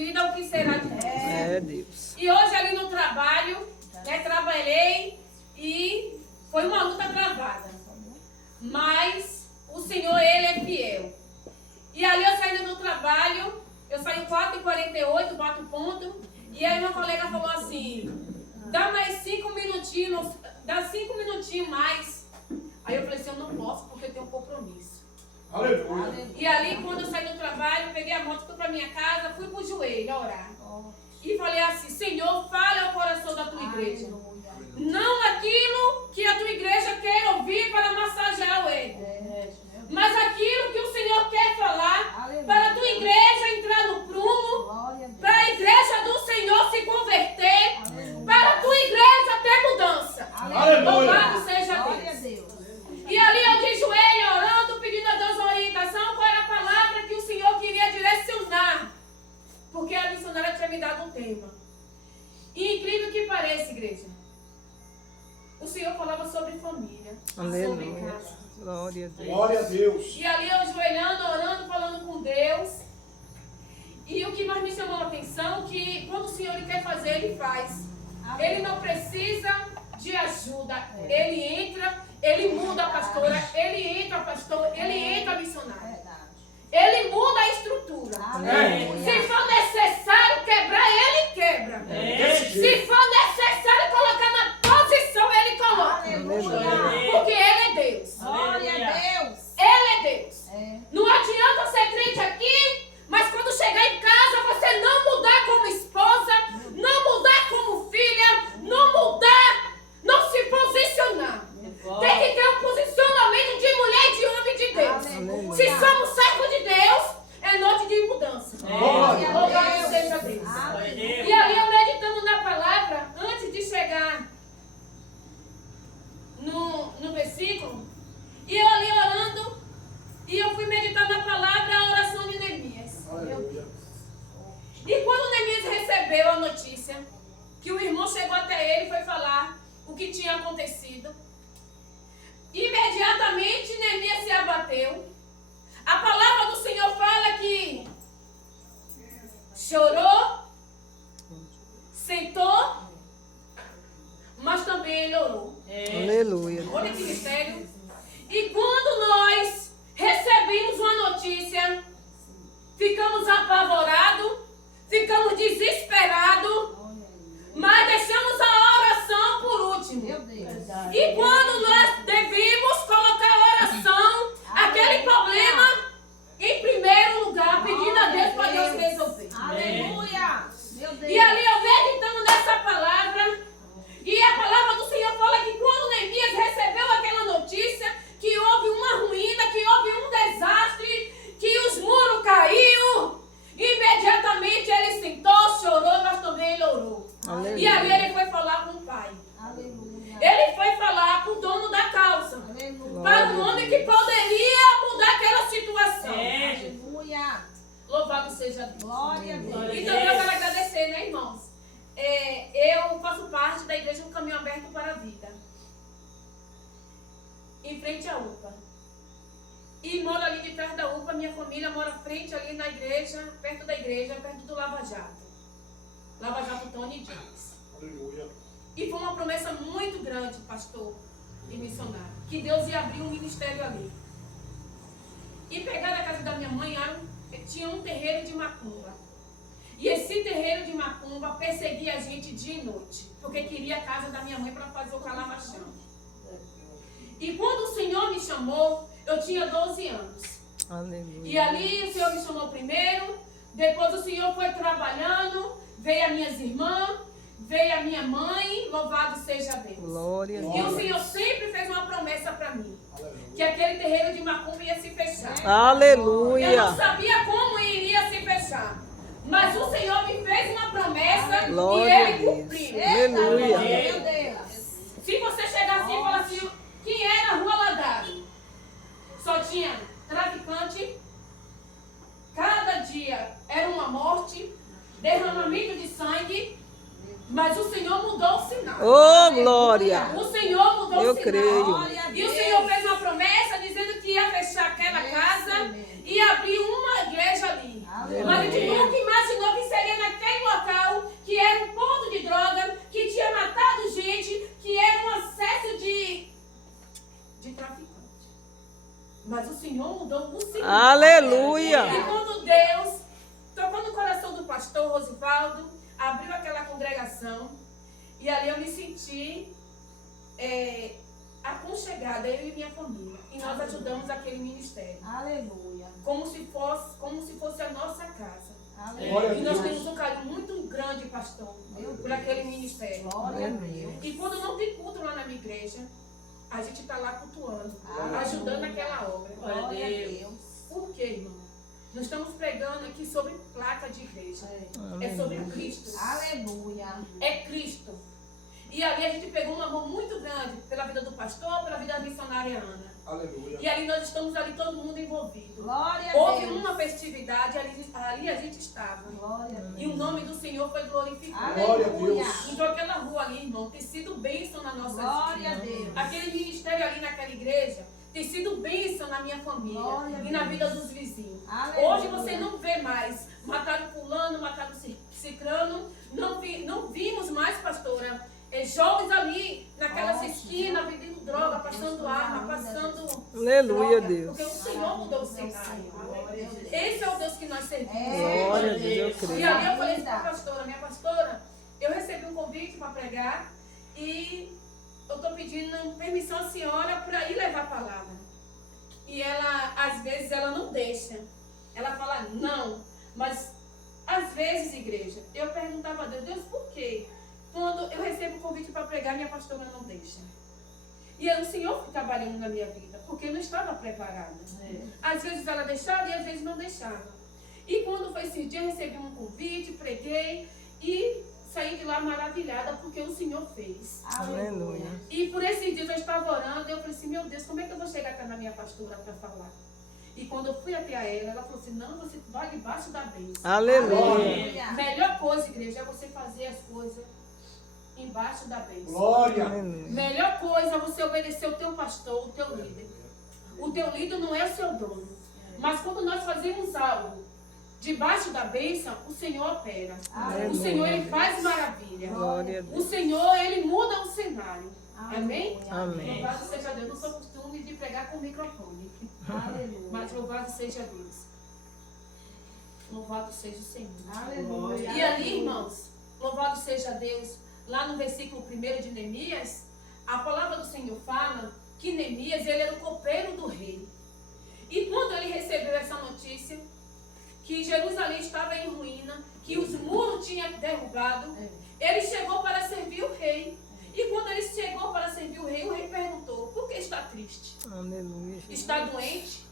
vida, o que será de nós? Deus. E hoje ali no trabalho, trabalhei e foi uma luta travada. Mas o Senhor, Ele é fiel. E ali eu saindo do trabalho, eu saí 4h48, bato ponto, e aí meu colega falou assim, dá mais 5 minutinhos, dá 5 minutinhos mais. Aí eu falei assim, eu não posso porque eu tenho um compromisso. Aleluia. E ali quando eu saí do trabalho, peguei a moto, fui para minha casa, fui pro joelho orar. E falei assim, Senhor, fale ao coração da tua igreja. Não aquilo que a tua igreja quer ouvir para massagear o ego. Mas aquilo que o Senhor quer falar para a tua igreja entrar no prumo, para a igreja do Senhor se converter, para a tua igreja ter mudança. Louvado seja Deus. E ali eu de joelho orando, pedindo a Deus orientação, qual era a palavra que o Senhor queria direcionar. Porque a missionária tinha me dado um tema. E incrível que pareça, igreja, o Senhor falava sobre família, sobre casa. Glória a Deus. Glória a Deus. E ali eu ajoelhando, orando, falando com Deus. E o que mais me chamou a atenção, que quando o Senhor Ele quer fazer, Ele faz. Ele não precisa de ajuda. Ele entra, Ele muda a pastora, Ele entra a pastor, Ele entra a missionária. Ele muda a estrutura. Se for necessário quebrar, Ele quebra. Se for necessário colocar na posição, Ele coloca. Porque Ele é Deus. Glória a Deus. Ele é Deus. Não adianta ser crente aqui, mas quando chegar em casa, você não mudar como esposa, não mudar como filha, não mudar, não se posicionar. Tem que ter um posicionamento de mulher, de homem de Deus. Se somos servos de Deus, é noite de mudança. Louvado seja Deus. E ali eu meditando na palavra, antes de chegar no versículo, e eu ali orando, e eu fui meditar na palavra, a oração de Neemias. E quando Neemias recebeu a notícia, que o irmão chegou até ele e foi falar o que tinha acontecido, imediatamente Neemias se abateu. A palavra do Senhor fala que chorou, sentou, mas também ele orou. Aleluia. Olha que mistério. E quando nós recebemos uma notícia, ficamos apavorados, ficamos desesperados, mas deixamos a oração por último. E quando nós devemos colocar a oração, aquele problema, em primeiro lugar, pedindo a Deus para Deus resolver. Aleluia. E ali eu meditando nessa palavra, e a palavra do Senhor fala que quando Neemias recebeu aquela notícia, que houve uma ruína, que houve um desastre, que os muros caíram, imediatamente ele sentou, chorou, mas também ele orou. Aleluia. E ali ele foi falar com o pai. Aleluia. Ele foi falar com o dono da causa, Aleluia. para um homem que poderia mudar aquela situação. Aleluia. Louvado seja Deus. Glória a Deus. Então eu quero agradecer, né, irmãos? Eu faço parte da igreja do Caminho Aberto para a Vida, em frente à UPA. E moro ali de perto da UPA, minha família mora frente ali na igreja, perto da igreja, perto do Lava Jato. Lava Jato Tony James. Aleluia. E foi uma promessa muito grande, pastor e missionário, que Deus ia abrir um ministério ali. E pegar na casa da minha mãe, tinha um terreiro de macumba. E esse terreiro de macumba perseguia a gente dia e noite, porque queria a casa da minha mãe para fazer o calabachão. E quando o Senhor me chamou, eu tinha 12 anos. Aleluia. E ali o Senhor me chamou primeiro, depois o Senhor foi trabalhando, veio as minhas irmãs, veio a minha mãe, louvado seja Deus. Glória a E o Deus. Senhor sempre fez uma promessa para mim, que aquele terreiro de macumba ia se fechar. Eu não Aleluia. sabia como iria se fechar, mas o Senhor me fez uma promessa Glória e a Ele Deus. cumpriu. Aleluia. Meu Deus. Se você chegar assim e falar assim, quem era a Rua Ladado? Só tinha traficante, cada dia era uma morte, derramamento de sangue, mas o Senhor mudou o sinal. Oh, glória. O Senhor mudou Eu o sinal. creio. Glória a E o Deus. Senhor fez uma promessa dizendo que ia fechar aquela casa e abrir uma igreja ali. Mas a gente nunca imaginou que seria oração. E ali eu me senti aconchegada, eu e minha família. E nós ajudamos aquele ministério. Aleluia. Como se fosse a nossa casa. Aleluia. E nós temos um carinho muito grande, pastor, por aquele ministério. Glória a Deus. E quando não tem culto lá na minha igreja, a gente está lá cultuando, Aleluia. ajudando aquela obra. Glória a Deus. Por quê, irmão? Nós estamos pregando aqui sobre placa de igreja. É sobre Cristo. Aleluia. É Cristo. E ali a gente pegou um amor muito grande pela vida do pastor, pela vida da missionária Ana. Aleluia. E ali nós estamos ali todo mundo envolvido. Glória a Houve Deus. uma festividade, ali a gente estava. Glória a Deus. E o nome do Senhor foi glorificado. Glória a Aleluia. Deus. Então aquela rua ali, irmão, tem sido bênção na nossa Glória a vida. Deus. Aquele ministério ali naquela igreja tem sido bênção na minha família Glória a e na Deus. vida dos vizinhos. Aleluia. Hoje você não vê mais mataram fulano, mataram cicrano. Não vimos mais, pastora, jovens ali naquelas Nossa. esquinas vendendo droga, passando arma, passando Aleluia, droga, Deus. porque o Senhor mudou o cenário. Esse é o Deus que nós servimos. Glória a Deus, eu E creio. ali eu falei para a pastora, minha pastora, eu recebi um convite para pregar e eu estou pedindo permissão à senhora para ir levar a palavra. E ela, às vezes, ela não deixa. Ela fala não. Mas, às vezes, igreja, eu perguntava a Deus, Deus, por quê? Quando eu recebo o convite para pregar, minha pastora não deixa. E é o Senhor que trabalhando na minha vida, porque eu não estava preparada. Às vezes ela deixava e às vezes não deixava. E quando foi esse dia, eu recebi um convite, preguei e saí de lá maravilhada, porque o Senhor fez. Aleluia. E por esses dias eu estava orando e eu falei assim, meu Deus, como é que eu vou chegar até na minha pastora para falar? E quando eu fui até a ela falou assim, não, você vai debaixo da bênção. Aleluia. Melhor coisa, igreja, é você fazer as coisas embaixo da bênção. Glória. Aleluia. Melhor coisa é você obedecer o teu pastor, o teu líder. O teu líder não é o seu dono. Mas quando nós fazemos algo debaixo da bênção, o Senhor opera. Aleluia. O Senhor, Ele faz maravilha. Glória a O Deus. Senhor, Ele muda o cenário. Amém? Amém. Louvado seja Deus. Não sou costume de pregar com o microfone. Aleluia. Mas louvado seja Deus. Louvado seja o Senhor. Aleluia. E ali, irmãos, louvado seja Deus, lá no versículo 1 de Neemias, a palavra do Senhor fala que Neemias, ele era o copeiro do rei. E quando ele recebeu essa notícia, que Jerusalém estava em ruína, que os muros tinham derrubado, ele chegou para servir o rei. E quando ele chegou para servir o rei perguntou, por que está triste? Aleluia. Está doente?